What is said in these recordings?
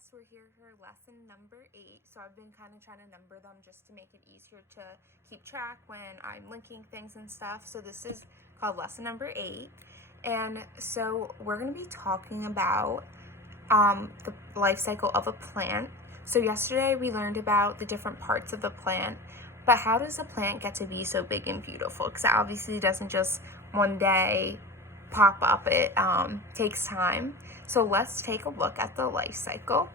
class. We're here for lesson number 8. So I've been kind of trying to number them just to make it easier to keep track when I'm linking things and stuff. So this is called lesson number 8. And so we're going to be talking about the life cycle of a plant. So yesterday we learned about the different parts of the plant, but how does a plant get to be so big and beautiful? Because it obviously doesn't just one day pop up. It takes time. So let's take a look at the life cycle.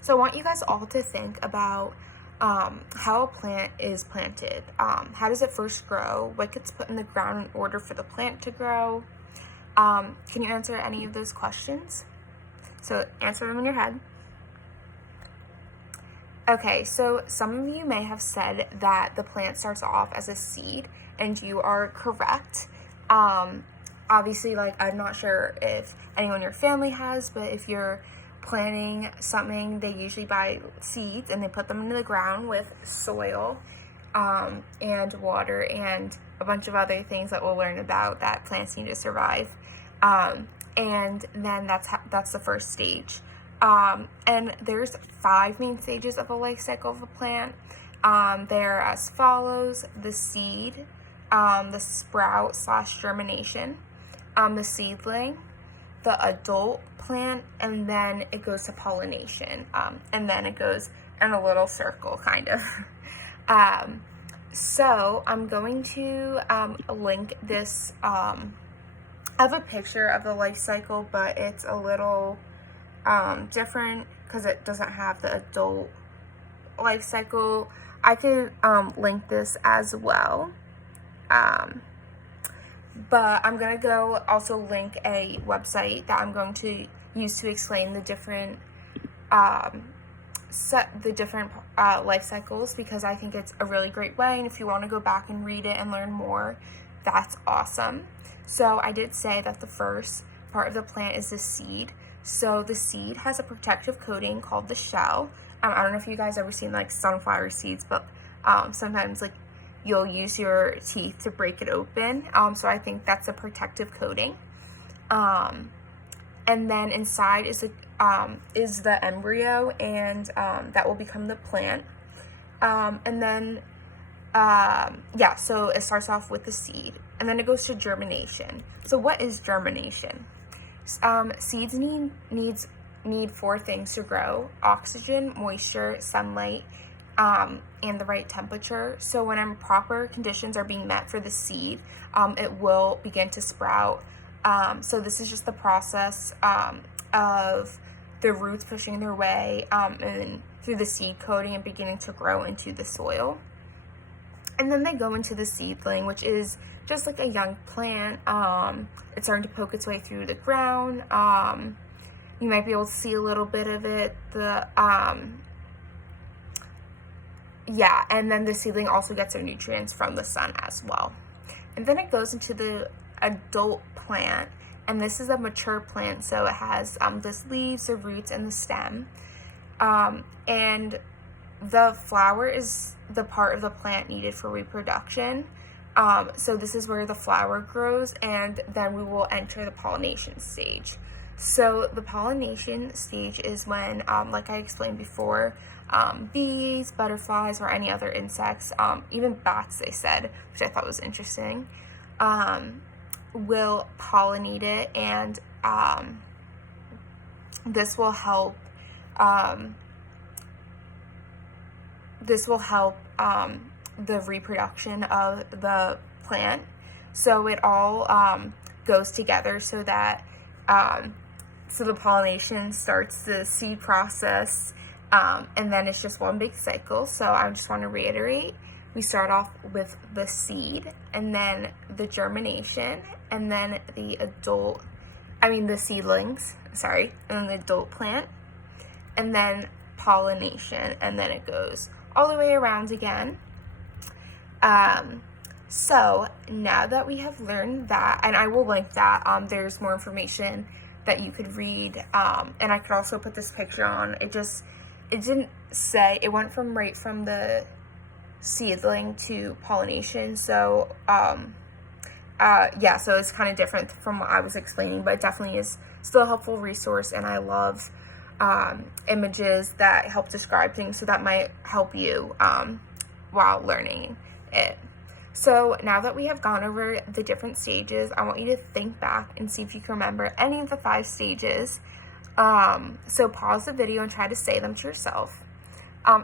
So I want you guys all to think about how a plant is planted. How does it first grow? What gets put in the ground in order for the plant to grow? Can you answer any of those questions? So answer them in your head. Okay, so some of you may have said that the plant starts off as a seed, and you are correct. Obviously, I'm not sure if anyone in your family has, but if you're planting something, they usually buy seeds and they put them into the ground with soil and water and a bunch of other things that we'll learn about that plants need to survive. And then that's the first stage. And there's 5 main stages of a life cycle of a plant. They're as follows: the seed, the sprout / germination, the seedling, the adult plant, and then it goes to pollination, and then it goes in a little circle, kind of. So I'm going to link this. I have a picture of the life cycle, but it's a little different because it doesn't have the adult life cycle. I could link this as well. But I'm going to go also link a website that I'm going to use to explain the different life cycles, because I think it's a really great way, and if you want to go back and read it and learn more, that's awesome. So I did say that the first part of the plant is the seed. So the seed has a protective coating called the shell. I don't know if you guys ever seen sunflower seeds, but sometimes you'll use your teeth to break it open. So I think that's a protective coating. And then inside is the embryo, and that will become the plant. And then so it starts off with the seed, and then it goes to germination. So what is germination? Seeds need 4 things to grow: oxygen, moisture, sunlight, and the right temperature. So when proper conditions are being met for the seed, it will begin to sprout. So this is just the process of the roots pushing their way and through the seed coating and beginning to grow into the soil. And then they go into the seedling, which is just like a young plant. It's starting to poke its way through the ground. You might be able to see a little bit of it. And then the seedling also gets their nutrients from the sun as well. And then it goes into the adult plant, and this is a mature plant, so it has the leaves, the roots, and the stem. And the flower is the part of the plant needed for reproduction. So this is where the flower grows, and then we will enter the pollination stage. So the pollination stage is when, like I explained before, bees, butterflies, or any other insects, even bats, they said, which I thought was interesting, will pollinate it, and this will help the reproduction of the plant. So it all goes together so that so the pollination starts the seed process, and then it's just one big cycle. So I just want to reiterate, we start off with the seed, and then the germination, and then the seedlings, and then the adult plant, and then pollination, and then it goes all the way around again. So now that we have learned that, and I will link that, there's more information that you could read, and I could also put this picture on. It didn't say, it went right from the seedling to pollination, so so it's kind of different from what I was explaining, but it definitely is still a helpful resource, and I love images that help describe things, so that might help you while learning it. So now that we have gone over the different stages, I want you to think back and see if you can remember any of the 5 stages. So pause the video and try to say them to yourself.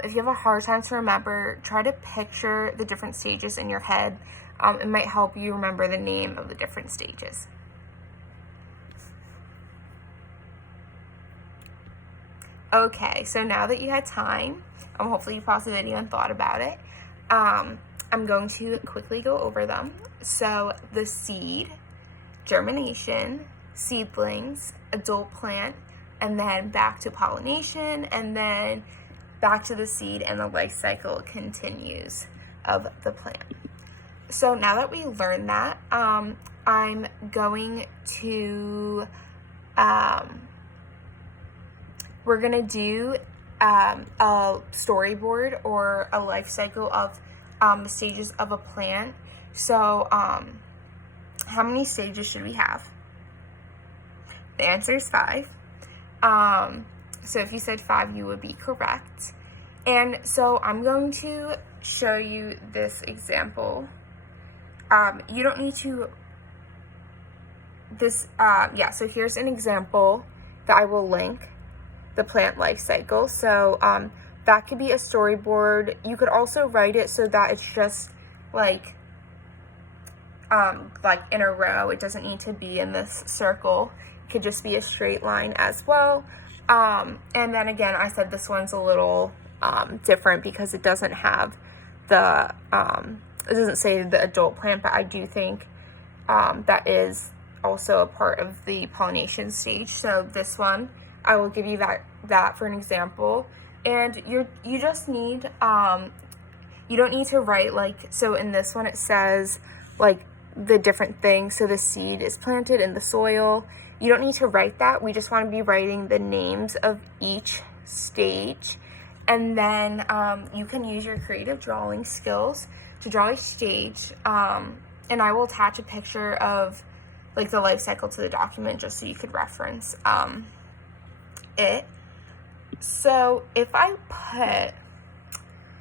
If you have a hard time to remember, try to picture the different stages in your head. It might help you remember the name of the different stages. Okay, so now that you had time, hopefully you paused the video and thought about it, I'm going to quickly go over them. So the seed, germination, seedlings, adult plant, and then back to pollination, and then back to the seed, and the life cycle continues of the plant. So now that we learned that, I'm going to, we're going to do a storyboard or a life cycle of the stages of a plant. So how many stages should we have? The answer is 5. So if you said 5, you would be correct. And so I'm going to show you this example. You don't need to, so here's an example that I will link, the plant life cycle. So that could be a storyboard. You could also write it so that it's just like in a row. It doesn't need to be in this circle. It could just be a straight line as well. And then again, I said this one's a little different because it doesn't have the, it doesn't say the adult plant, but I do think that is also a part of the pollination stage. So this one, I will give you that for an example. And you just need, you don't need to write so in this one it says the different things. So the seed is planted in the soil. You don't need to write that. We just want to be writing the names of each stage. And then you can use your creative drawing skills to draw a stage. And I will attach a picture of the life cycle to the document just so you could reference it. So if I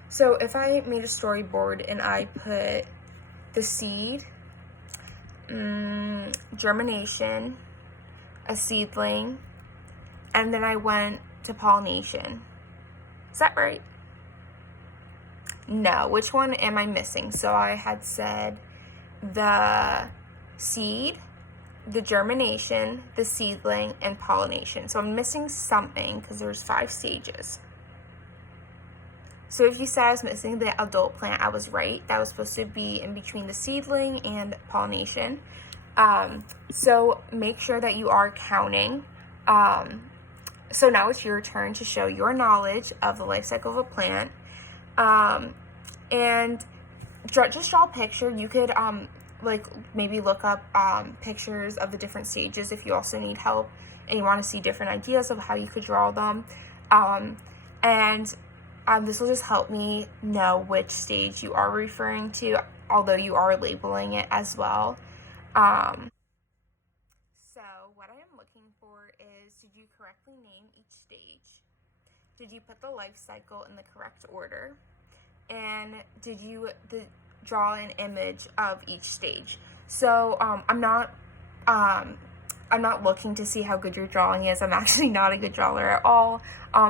made a storyboard and I put the seed, germination, a seedling, and then I went to pollination. Is that right? No, which one am I missing? So I had said the seed, the germination, the seedling, and pollination. So I'm missing something because there's 5 stages. So if you said I was missing the adult plant, I was right. That was supposed to be in between the seedling and pollination. So make sure that you are counting. So now it's your turn to show your knowledge of the life cycle of a plant. And just draw a picture. You could maybe look up pictures of the different stages if you also need help and you want to see different ideas of how you could draw them. This will just help me know which stage you are referring to, although you are labeling it as well. So what I am looking for is, did you correctly name each stage? Did you put the life cycle in the correct order? And did you draw an image of each stage? So I'm not looking to see how good your drawing is. I'm actually not a good drawer at all.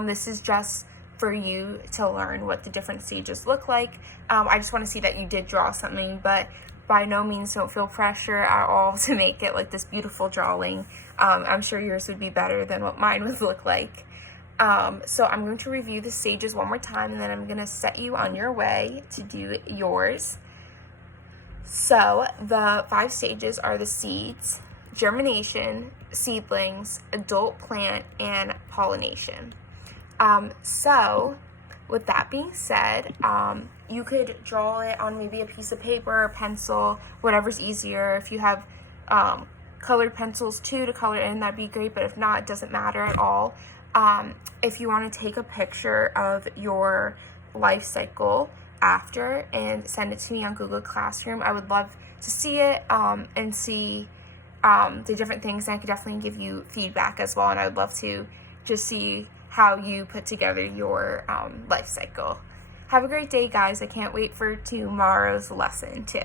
This is just for you to learn what the different stages look like. I just want to see that you did draw something, but by no means don't feel pressure at all to make it this beautiful drawing. I'm sure yours would be better than what mine would look like. So I'm going to review the stages one more time, and then I'm going to set you on your way to do yours. So the 5 stages are the seeds, germination, seedlings, adult plant, and pollination. So with that being said, you could draw it on maybe a piece of paper or pencil, whatever's easier. If you have colored pencils too to color in, that'd be great, but if not, it doesn't matter at all. If you want to take a picture of your life cycle after and send it to me on Google Classroom, I would love to see it and see the different things, and I could definitely give you feedback as well, and I would love to just see how you put together your life cycle. Have a great day, guys. I can't wait for tomorrow's lesson, too.